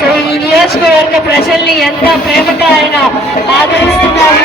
So ఈ నియోజకవర్గ ప్రజల్ని ఎంత ప్రేమగా ఆయన ఆదరిస్తున్నారు.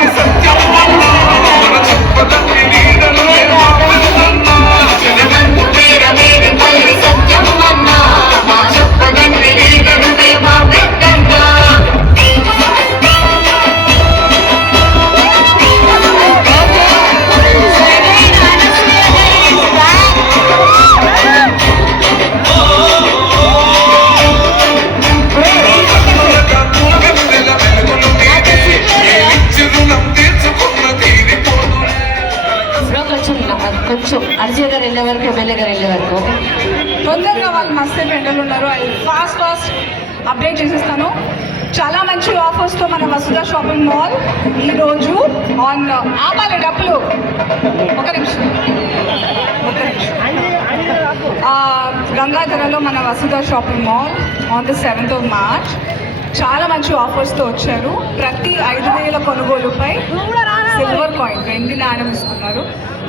కొంచెం అర్జయ్ గారు వెళ్ళే వరకు, ఎమ్మెల్యే గారు వెళ్ళే వరకు తొందరగా వాళ్ళు మస్తు ఎండలు ఉన్నారు. ఫాస్ట్ అప్డేట్ చేసేస్తాను. చాలా మంచి ఆఫర్స్తో మన వసుధ షాపింగ్ మాల్ ఈరోజు ఆన్ ఆపాలి డబ్బులు ఒక నిమిషం గంగాధరలో మన Vasudha shopping mall on the 7th of March చాలా మంచి ఆఫర్స్తో వచ్చారు. ప్రతి 5,000 కొనుగోలుపై సిల్వర్ కాయిన్, వెండి నాణ్యం ఇస్తున్నారు.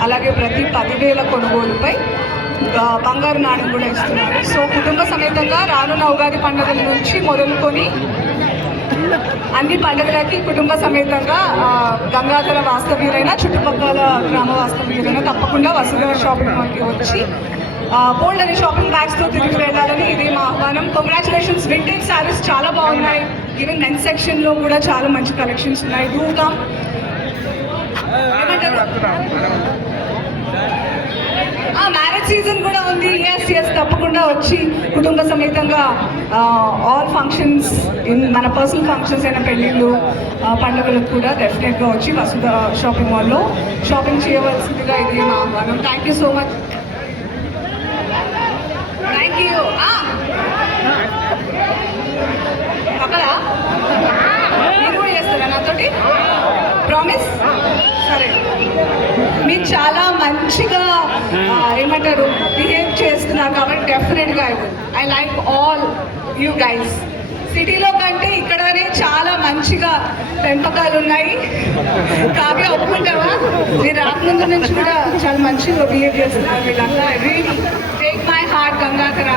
అలాగే ప్రతి 10,000 కొనుగోలుపై బంగారు నాణ్యం కూడా ఇస్తున్నారు. సో కుటుంబ సమేతంగా రానున్న ఉగాది పండుగల నుంచి మొదలుకొని అన్ని పండుగలకి కుటుంబ సమేతంగా గంగాధర వాస్తవ్యులైన, చుట్టుపక్కల గ్రామ వాస్తవ్యులైన తప్పకుండా వసుధ షాపింగ్ మాల్కి వచ్చి బోల్డ్ అని షాపింగ్ బ్యాగ్స్తో తిరిగి వెళ్ళాలని ఇదే మా ఆహ్వానం. కంగ్రాచులేషన్స్, వింటేజ్ శారీస్ చాలా బాగున్నాయి. ఈవెన్ మెన్స్ సెక్షన్లో కూడా చాలా మంచి కలెక్షన్స్ ఉన్నాయి. Do come. మ్యారేజ్ సీజన్ కూడా ఉంది. ఎస్ తప్పకుండా వచ్చి కుటుంబ సమేతంగా ఆల్ ఫంక్షన్స్, మన పర్సనల్ ఫంక్షన్స్ అయిన పెళ్ళిళ్ళు, పండుగలకు కూడా డెఫినెట్గా వచ్చి వసుధ షాపింగ్ మాల్లో షాపింగ్ చేయవలసిందిగా ఇది మా ఆహ్వానం. Thank you so much. Thank you. అక్కడా మీరు కూడా చేస్తారా నాతోటి? ప్రామిస్? సరే. మీరు చాలా మంచిగా ఏమంటారు బిహేవ్ చేస్తున్నారు కాబట్టి డెఫినెట్గా I like all you guys. సిటీలో కంటే ఇక్కడనే చాలా మంచిగా పెంపకాలు ఉన్నాయి. కావ్య ఒప్పుకుంటావా? మీరు రాకముందు నుంచి కూడా చాలా మంచిగా బిహేవ్ చేస్తున్నారు వీళ్ళంతా. Really take my heart Gangadhara.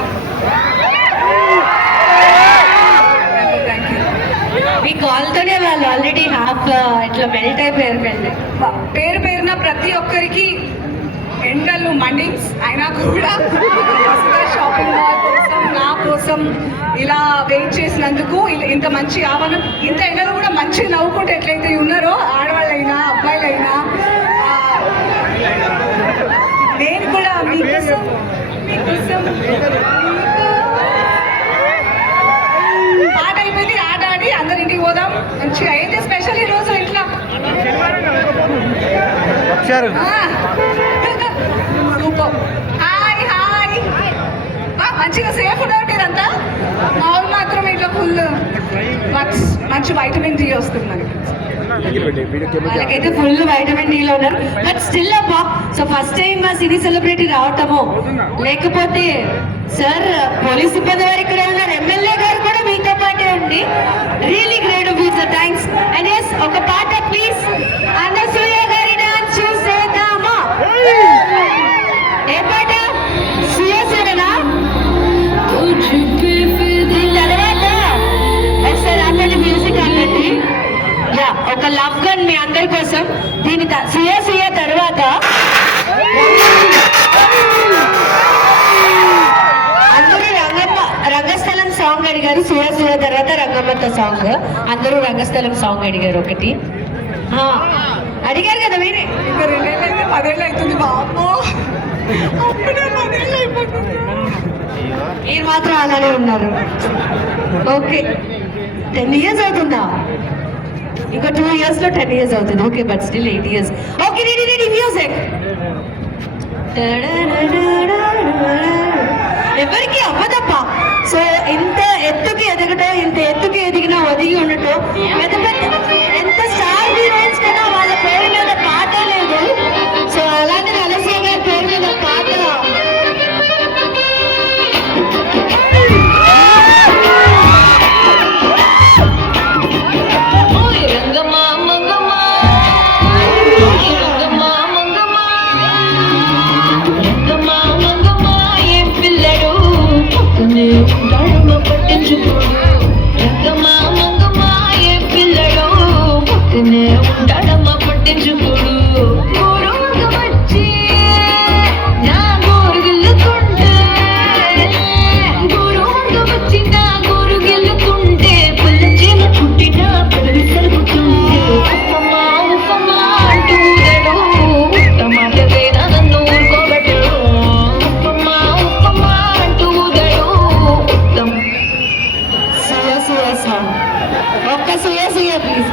మీ కాల్తోనే వాళ్ళు ఆల్రెడీ హాఫ్ ఇట్లా మెల్ట్ అయిపోయారు. పేరున ప్రతి ఒక్కరికి ఎండలు మండింగ్స్ అయినా కూడా షాపింగ్ మాల్ కోసం, నా కోసం ఇలా వెయిట్ చేసినందుకు, ఇంత మంచి ఆహ్వానం. ఇంత ఎండలు కూడా మంచి నవ్వుకుంటూ ఎట్లయితే ఉన్నారో ఆడవాళ్ళైనా అబ్బాయిలైనా, నేను కూడా మీకోసం ఆట అయిపోయింది. ఆట ఆడి అందరి ఇంటికి పోదాం మంచిగా. అయితే స్పెషల్ ఈ రోజు ఇంట్లో సూపర్. హాయ్ మంచిగా సేఫ్ ఉన్నారు మీరంతా. మామూలు మాత్రం ఇట్లా ఫుల్ మంచి వైటమిన్ డి వస్తుంది మనకి. వాళ్ళకైతే ఫుల్ వైటమిన్ డీలో ఉన్నారు. బట్ స్టిల్ అబ్బా, సో ఫస్ట్ టైం మా సినీ సెలబ్రిటీ రావటము, లేకపోతే సార్ పోలీస్ సిబ్బంది వారు ఇక్కడ ఉన్నారు, ఎమ్మెల్యే గారు కూడా మీతో పాటే ఉంది. Really great of you sir. Thanks. And yes, ఒక పాట ప్లీజ్. అనసూయ గారి డాన్స్ చూసేద్దామా? ఏ పాట? సుయసరనా? తర్వాత ఒకసారి అన్నది మ్యూజిక్ అన్నది. యా, ఒక లవ్ గన్ మీ అందరి కోసం. దీని సుయ తర్వాత అందరూ రంగస్థలం సాంగ్ అడిగారు. సుయ తర్వాత రంగమ్మతో సాంగ్. అందరూ రంగస్థలం సాంగ్ అడిగారు. ఒకటి అడిగారు కదా మీరే. ఇంకా 10 ఏళ్ళు అవుతుంది బాబు. మీరు మాత్రం అలానే ఉన్నారు. ఓకే, 10 years అవుతుందా? ఇంకా 2 years లో 10 years అవుతుంది. Okay, but still 8 years. Okay, ready music. ఎవరికి అవ్వదప్ప. సో ఇంత ఎత్తుకి ఎదగటం, ఇంత ఎత్తుకి ఎదిగినా ఒదిగి ఉండటం, ఎంత స్టార్ హీరోయిన్స్ కన్నా వాళ్ళ పేరు మీద పాట లేదు. సో అలాంటి అనసూయ గారి పేరు మీద పాట. ఏం పిల్లడు పట్టునే పట్టించుకోడు. సూయ సూయ ప్లీజ్